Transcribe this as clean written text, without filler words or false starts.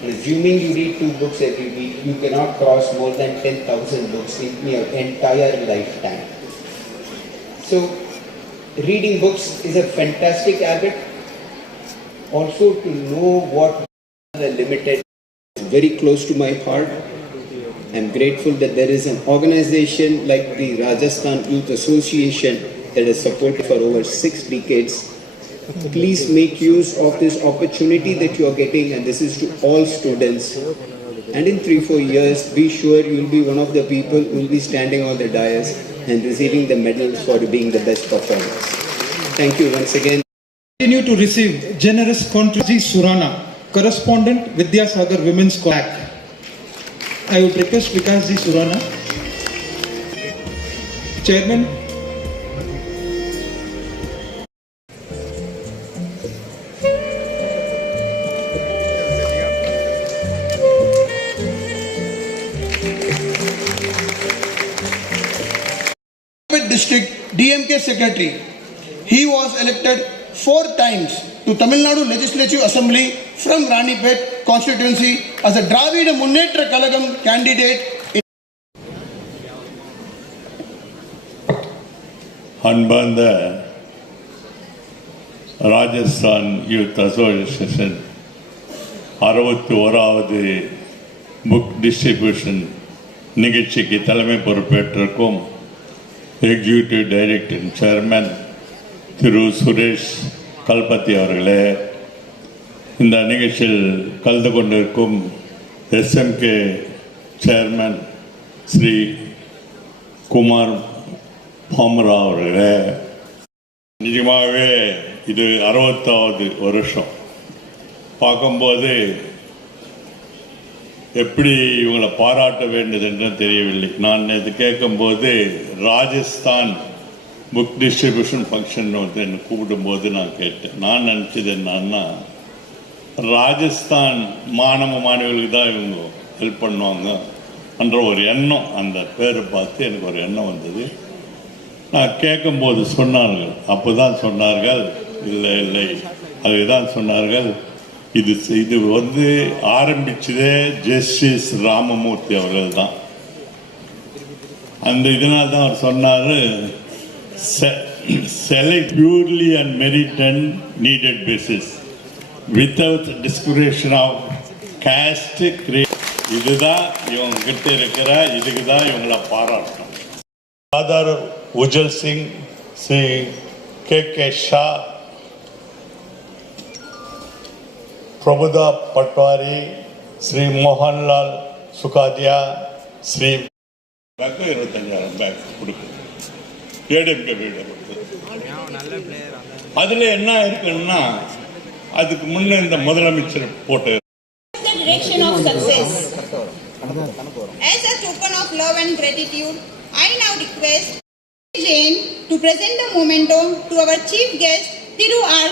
Assuming you read 2 books every week, you cannot cross more than 10,000 books in your entire lifetime. So, reading books is a fantastic habit. Also, to know what the limited is very close to my heart. I'm grateful that there is an organization like the Rajasthan Youth Association that has supported for over 6 decades. Please make use of this opportunity that you are getting, and this is to all students. And in 3-4 years, be sure you will be one of the people who will be standing on the dais and receiving the medals for being the best performers. Thank you once again. Continue to receive generous contributions. Surana, correspondent, Vidyasagar Women's College. I would request Vikas Surana, Chairman. District DMK Secretary. He was elected 4 times to Tamil Nadu Legislative Assembly from Ranipet constituency as a Dravida Munnetra Kalagam candidate. அன்பார்ந்த Rajasthan youth association 61வது book distribution நிகழ்ச்சிக்கு தலைமை பொறுப்பேற்றிருக்கும் executive director chairman Thiru Suresh Kalpathi அவர்களே, இந்த நிகழ்ச்சியில் கலந்து கொண்டிருக்கும் எஸ்எம்கே சேர்மன் ஸ்ரீ குமார் பாமரா அவர்களே, நிஜமாகவே இது 60வது வருஷம். பார்க்கும்போது எப்படி இவங்களை பாராட்ட வேண்டியது என்று தெரியவில்லை. நான் இது கேட்கும்போது ராஜஸ்தான் புக் டிஸ்ட்ரிபியூஷன் ஃபங்க்ஷன் வந்து என்னை கூப்பிடும்போது நான் கேட்டேன். நான் நினச்சது என்னன்னா, ராஜஸ்தான் மாணவர்களுக்கு தான் இவங்க ஹெல்ப் பண்ணுவாங்க என்ற ஒரு எண்ணம், அந்த பேரை பார்த்து எனக்கு ஒரு எண்ணம் வந்தது. நான் கேட்கும்போது சொன்னார்கள், அப்போ தான் சொன்னார்கள், இல்லை அதுதான் சொன்னார்கள், இது வந்து ஆரம்பிச்சதே ஜஸ்டிஸ் ராமமூர்த்தி அவர்கள் தான். அந்த இதனால் தான் அவர் சொன்னார், select purely on merit and needed basis without discrimination of caste creed. இதுதான் இவங்க கிட்ட இருக்கிற, இதுக்கு தான் இவங்களை பாராட்டணும். ஆதார் உஜல் சிங், ஸ்ரீ கே ஷா, பிரபுதா பட்வாரி, ஸ்ரீ மோகன்லால் சுகாதியா, ஸ்ரீ 25,000 பேக் கொடுக்குது. ஏடிஎம்கே வீடு அதில் என்ன இருக்குன்னா, அதுக்கு முன்னே இந்த முதலமைச்சர் போட்டு direction of success. As a token of love and gratitude, I now request Jane to present the memento to our chief guest Thiru R.